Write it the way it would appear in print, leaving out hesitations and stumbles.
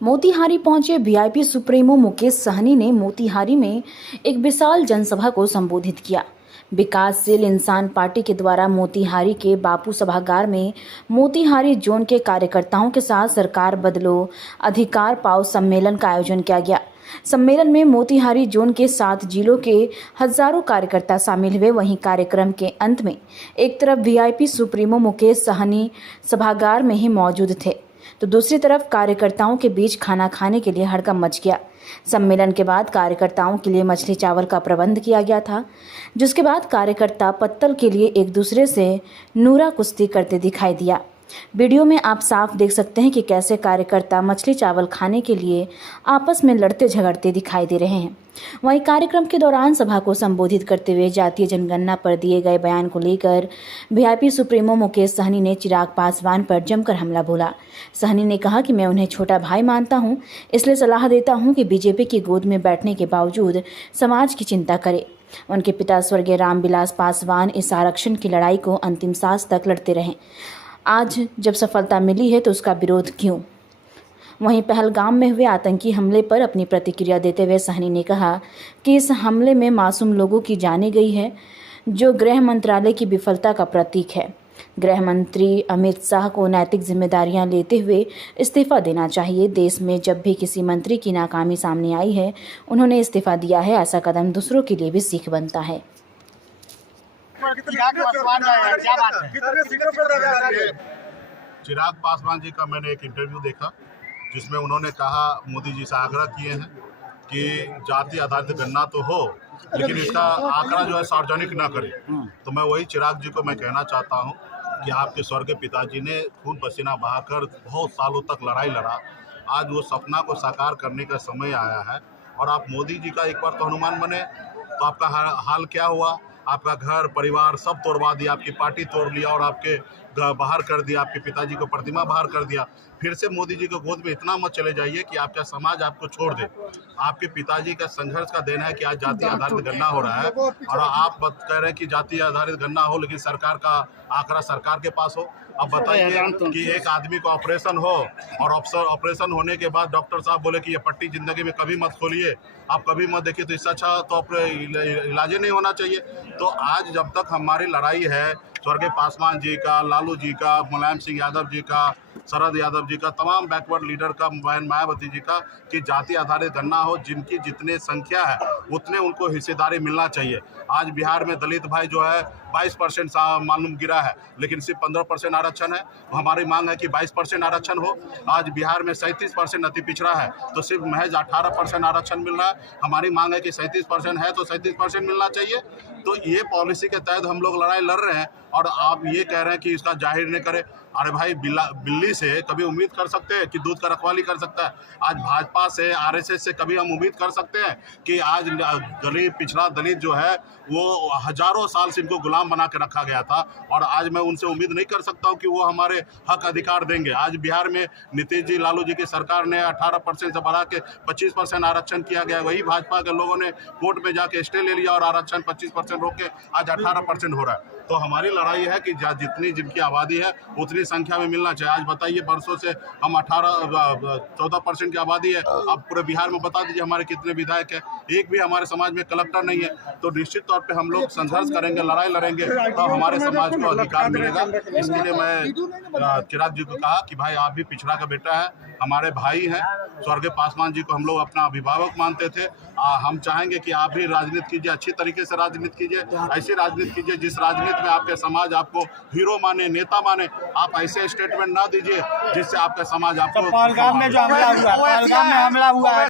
मोतिहारी पहुंचे VIP supremo Mukesh Sahni ने मोतिहारी में एक विशाल जनसभा को संबोधित किया। विकासशील इंसान पार्टी के द्वारा मोतिहारी के बापू सभागार में मोतिहारी जोन के कार्यकर्ताओं के साथ सरकार बदलो अधिकार पाओ सम्मेलन का आयोजन किया गया। सम्मेलन में मोतिहारी जोन के 7 जिलों के हजारों कार्यकर्ता शामिल हुए। वहीं कार्यक्रम के अंत में एक तरफ वीआईपी सुप्रीमो मुकेश सहनी सभागार में ही मौजूद थे तो दूसरी तरफ कार्यकर्ताओं के बीच खाना खाने के लिए हड़कंप मच गया। सम्मेलन के बाद कार्यकर्ताओं के लिए मछली चावल का प्रबंध किया गया था, जिसके बाद कार्यकर्ता पत्तल के लिए एक दूसरे से नूरा कुश्ती करते दिखाई दिया। वीडियो में आप साफ देख सकते हैं कि कैसे कार्यकर्ता मछली चावल खाने के लिए आपस में लड़ते झगड़ते दिखाई दे रहे हैं। वहीं कार्यक्रम के दौरान सभा को संबोधित करते हुए जातीय जनगणना पर दिए गए बयान को लेकर वीआईपी सुप्रीमो मुकेश सहनी ने चिराग पासवान पर जमकर हमला बोला। सहनी ने कहा कि मैं उन्हें छोटा भाई मानता हूं, इसलिए सलाह देता हूं कि बीजेपी की गोद में बैठने के बावजूद समाज की चिंता करे। उनके पिता स्वर्गीय रामविलास पासवान इस आरक्षण की लड़ाई को अंतिम सांस तक लड़ते रहे। आज जब सफलता मिली है तो उसका विरोध क्यों? वहीं पहलगाम में हुए आतंकी हमले पर अपनी प्रतिक्रिया देते हुए सहनी ने कहा कि इस हमले में मासूम लोगों की जानें गई है, जो गृह मंत्रालय की विफलता का प्रतीक है। गृह मंत्री अमित शाह को नैतिक जिम्मेदारियां लेते हुए इस्तीफा देना चाहिए। देश में जब भी किसी मंत्री की नाकामी सामने आई है, उन्होंने इस्तीफा दिया है। ऐसा कदम दूसरों के लिए भी सीख बनता है। चिराग पासवान जी का मैंने एक इंटरव्यू देखा जिसमें उन्होंने कहा, मोदी जी से आग्रह किए हैं कि जाति आधारित गणना तो हो, लेकिन इसका आंकड़ा जो है सार्वजनिक ना करें। तो मैं वही चिराग जी को मैं कहना चाहता हूं कि आपके स्वर्गीय पिताजी ने खून पसीना बहाकर बहुत सालों तक लड़ाई लड़ा। आज वो सपना को साकार करने का समय आया है और आप मोदी जी का एक बार तो हनुमान बने तो आपका हाल क्या हुआ? आपका घर परिवार सब तोड़वा दिया, आपकी पार्टी तोड़ लिया और आपके बाहर कर दिया, आपके पिताजी को प्रतिमा बाहर कर दिया। फिर से मोदी जी को गोद में इतना मत चले जाइए कि आपका समाज आपको छोड़ दे। आपके पिताजी का संघर्ष का देन है कि आज जाति आधारित गणना हो रहा है और आप कह रहे हैं कि जाति आधारित गणना हो, लेकिन सरकार का आंकड़ा सरकार के पास हो। अब बताइए कि एक आदमी को ऑपरेशन हो और ऑपरेशन होने के बाद डॉक्टर साहब बोले कि ये पट्टी जिंदगी में कभी मत खोलिए, आप कभी मत देखिए, तो इससे अच्छा तो इलाज ही नहीं होना चाहिए। तो आज जब तक हमारी लड़ाई है स्वर्गीय पासवान जी का, लालू जी का, मुलायम सिंह यादव जी का, शरद यादव जी का, तमाम बैकवर्ड लीडर का, मायावती जी का, कि जाति आधारित गणना हो, जिनकी जितने संख्या है उतने उनको हिस्सेदारी मिलना चाहिए। आज बिहार में दलित भाई जो है 22% मालूम गिरा है, लेकिन सिर्फ 15% आरक्षण है। हमारी मांग है कि 22% आरक्षण हो। आज बिहार में 37% अति पिछड़ा है तो सिर्फ महज 18% आरक्षण मिल रहा है। हमारी मांग है कि 37% है तो 37% मिलना चाहिए। तो ये पॉलिसी के तहत हम लोग लड़ाई लड़ रहे हैं और आप ये कह रहे हैं कि इसका जाहिर नहीं करें। अरे भाई, बिल्ली से कभी उम्मीद कर सकते हैं कि दूध का रखवाली कर सकता है? आज भाजपा से, आरएसएस से कभी हम उम्मीद कर सकते हैं कि आज गरीब पिछड़ा दलित जो है वो हजारों साल से इनको गुलाम बना के रखा गया था और आज मैं उनसे उम्मीद नहीं कर सकता हूं कि वो हमारे हक अधिकार देंगे। आज बिहार में नीतीश जी, लालू जी की सरकार ने 18% से बढ़ा के 25% आरक्षण किया गया। वही भाजपा के लोगों ने कोर्ट में जाके स्टे ले लिया और आरक्षण 25% रोक के आज 18% हो रहा है। तो हमारी लड़ाई है कि जितनी जिनकी आबादी है उतनी संख्या में मिलना चाहिए। आज बताइए, बरसों से हम 14% की आबादी है। अब पूरे बिहार में बता दीजिए हमारे कितने विधायक है, एक भी हमारे समाज में कलेक्टर नहीं है। तो निश्चित तौर पे हम लोग संघर्ष करेंगे, लड़ाई लड़ेंगे, तो हमारे समाज को अधिकार मिलेगा। इसके लिए मैं चिराग जी को कहा कि भाई, आप भी पिछड़ा का बेटा है, हमारे भाई हैं। स्वर्गीय पासवान जी को हम लोग अपना अभिभावक मानते थे। हम चाहेंगे कि आप भी राजनीति कीजिए, अच्छी तरीके से राजनीति कीजिए, ऐसी राजनीति कीजिए जिस राजनीति में आपके समाज आपको हीरो माने, नेता माने। आप ऐसे स्टेटमेंट ना दीजिए जिससे आपका समाज आपको। पहलगाम में जो हमला हुआ है